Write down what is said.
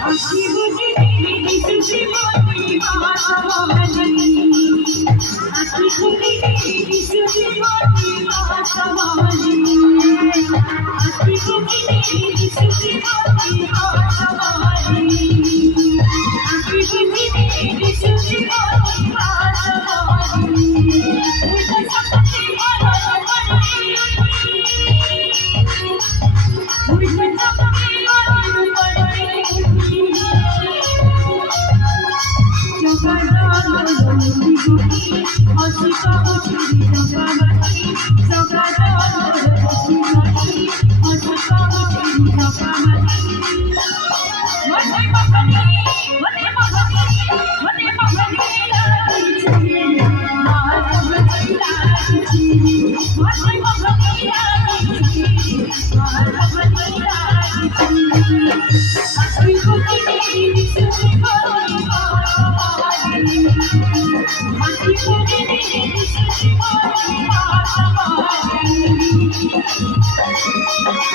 अशी बुद्धी तेरी सुची मोठी आसमानी अशी बुद्धी तेरी सुची मोठी आसमानी अशी बुद्धी तेरी सुची मोठी आसमानी अशी बुद्धी तेरी सुची मोठी आसमानी मुझे सबसे बड़ा बड़ी मुझे सबसे